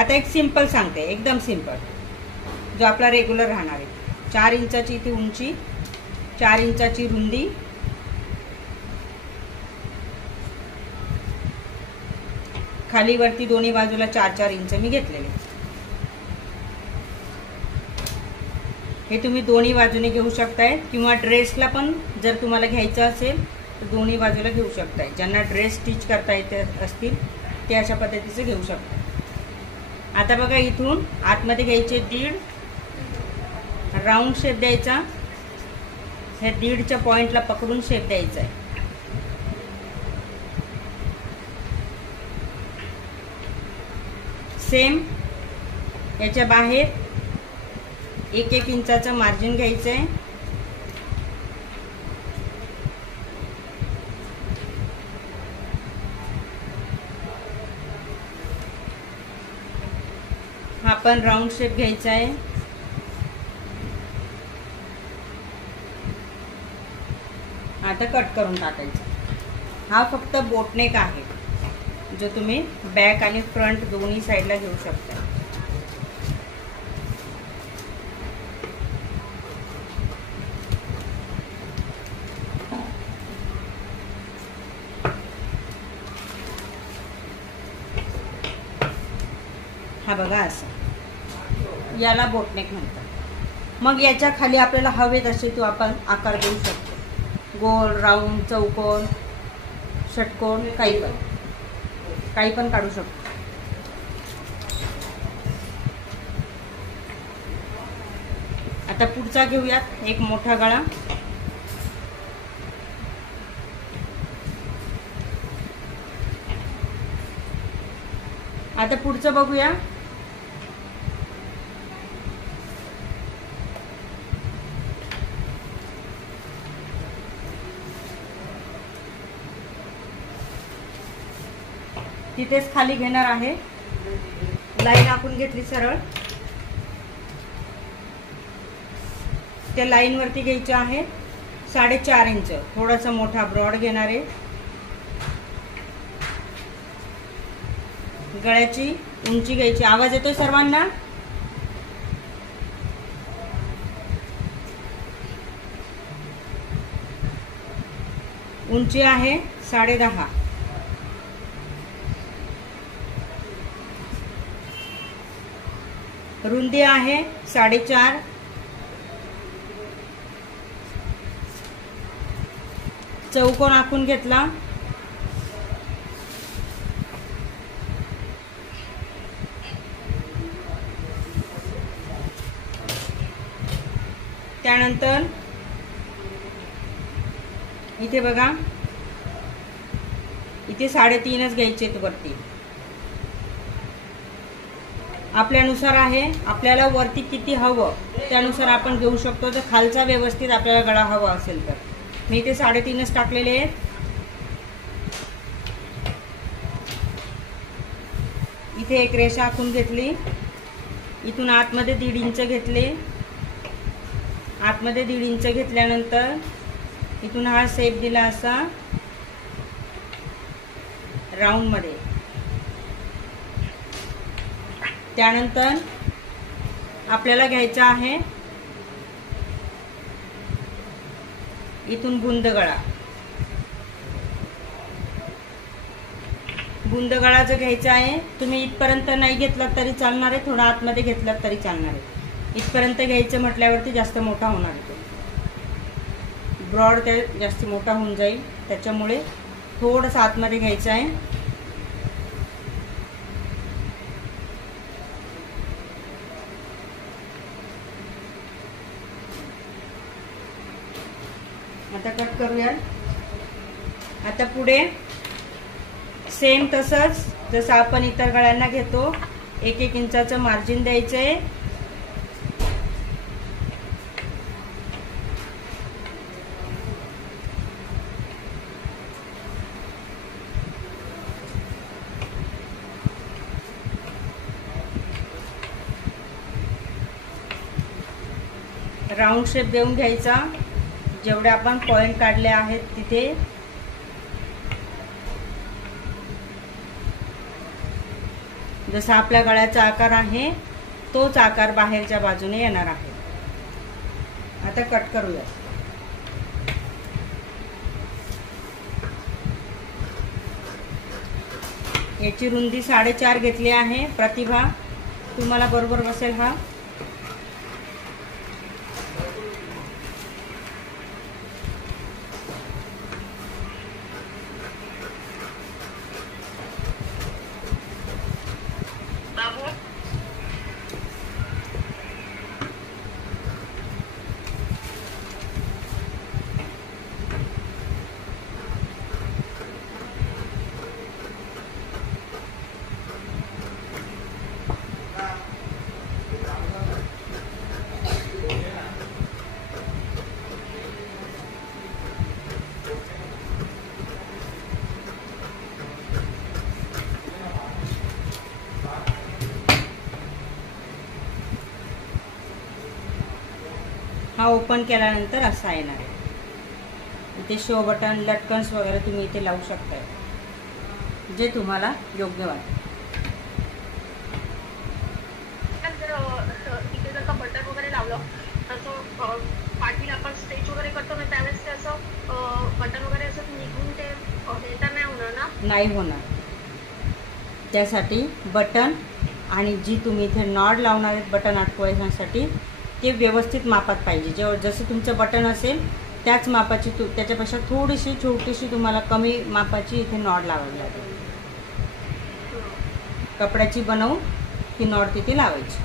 आता एक सिंपल सांगते, एकदम सिंपल, जो आपला रेग्युलर राहणार आहे. 4 इंचाची इथे उंची, 4 इंचाची रुंदी, खाली वरती दोन्ही बाजूला 4-4 इंच मी घेतलेले. हे तुम्ही दोन्ही बाजूने घेऊ शकताय किंवा ड्रेसला पण जर तुम्हाला घ्यायचं असेल तर दोन्ही बाजूला घेऊ शकताय. ज्यांना ड्रेस स्टिच करता येते असतील ते अशा पद्धतीचं घेऊ शकता. आता बघा, इथून आतमध्ये घ्यायचे 1.5, राऊंड शेप द्यायचा. ह्या 1.5च्या पॉइंटला पकडून शेप द्यायचा आहे. सेम याच्या बाहेर 1-1 इंचाचं मार्जिन घ्यायचं आहे. हा पण राऊंड शेप घ्यायचा आहे. आता कट करून टाकायचा. हा फक्त बोटनेक आहे, जो तुम्ही बॅक आणि फ्रंट दोन्ही साईडला घेऊ शकता. हा बघा, असं याला बोटनेक म्हणतात. मग याच्या खाली आपल्याला हवे तसे तो आपण आकार देऊ शकतो. गोल, राऊंड, चौकोन, षटकोन, काही पण काढू शकतो. आता पुढचा घेऊयात, एक मोठा गळा. आता पुढचं बघूया. तिथेच खाली घेणार आहे. लाईन आखून घेतली सरळ. त्या लाईन वरती घ्यायचं आहे 4.5 इंच. थोडासा मोठा ब्रॉड घेणार आहे. गळ्याची उंची घ्यायची. आवाज येतोय सर्वांना? उंची आहे 10.5. रुंदी आहे 4.5. चौकोन आखून घेतला. त्यानंतर इथे बघा, इथे 3.5च घ्यायचे वरती. आपल्यानुसार आहे, आपल्याला वरती किती हवं त्यानुसार आपण घेऊ शकतो. तर खालचा व्यवस्थित आपल्याला गळा हवा असेल तर मी इथे 3.5च टाकलेले आहेत. इथे एक रेषा आखून घेतली. इथून आतमध्ये 1.5 इंच घेतले. आतमध्ये 1.5 इंच घेतल्यानंतर इथून हा शेप दिला असा राऊंड मध्ये. त्यानंतर आपल्याला घ्यायचा आहे इथून बुंदगळा. बुंदगळा जो घ्यायचा आहे, तुम्ही इथपर्यंत नाही घेतला तरी चालणार आहे, थोडा आतमध्ये घेतला तरी चालणार आहे. इथपर्यंत घ्यायचं म्हटल्यावरती जास्त मोठा होणार आहे. ब्रॉड ते जास्त मोठा होऊन जाईल, त्याच्यामुळे थोडंसं आतमध्ये घ्यायचं आहे. आता कट करूया. आता पुढे सेम तसंच जसं आपण इतर गळ्यांना घेतो, 1-1 इंचाचं मार्जिन द्यायचंय. राऊंड शेप देऊन घ्यायचा. जेवढे आपण पॉइंट काढले आहेत तिथे जसा आपल्या गळ्याचा आकार आहे तोच आकार बाहेरच्या बाजूने येणार आहे. आता कट करूया. याची रुंदी 4.5 घेतली आहे. प्रतिभा, तुम्हाला बरोबर बसेल हा? हा ओपन केल्यानंतर असा येणार आहे. इथे शो बटन, लटकन्स वगैरे तुम्ही इथे लावू शकताय, जे तुम्हाला योग्य वाटेल. इथे जर का बटन वगैरे लावलं तसं पाठीला आपण स्ट्रेच वगैरे करतो ना त्यावेळेस ते असं बटन वगैरे असं निघून ते तर नाही होणार ना? नाही होणार. त्यासाठी बटन आणि जी तुम्ही इथे नॉड लावणार आहेत बटन अटकवण्यासाठी ते व्यवस्थित मापात पाहिजे. जसं तुमचं बटन असेल त्याच मापाची त्याच्यापेक्षा थोडीशी छोटीशी तुम्हाला कमी मापाची इथे नॉड लावावी लागेल. कपड्याची बनवून ती नॉड तिथे लावायची.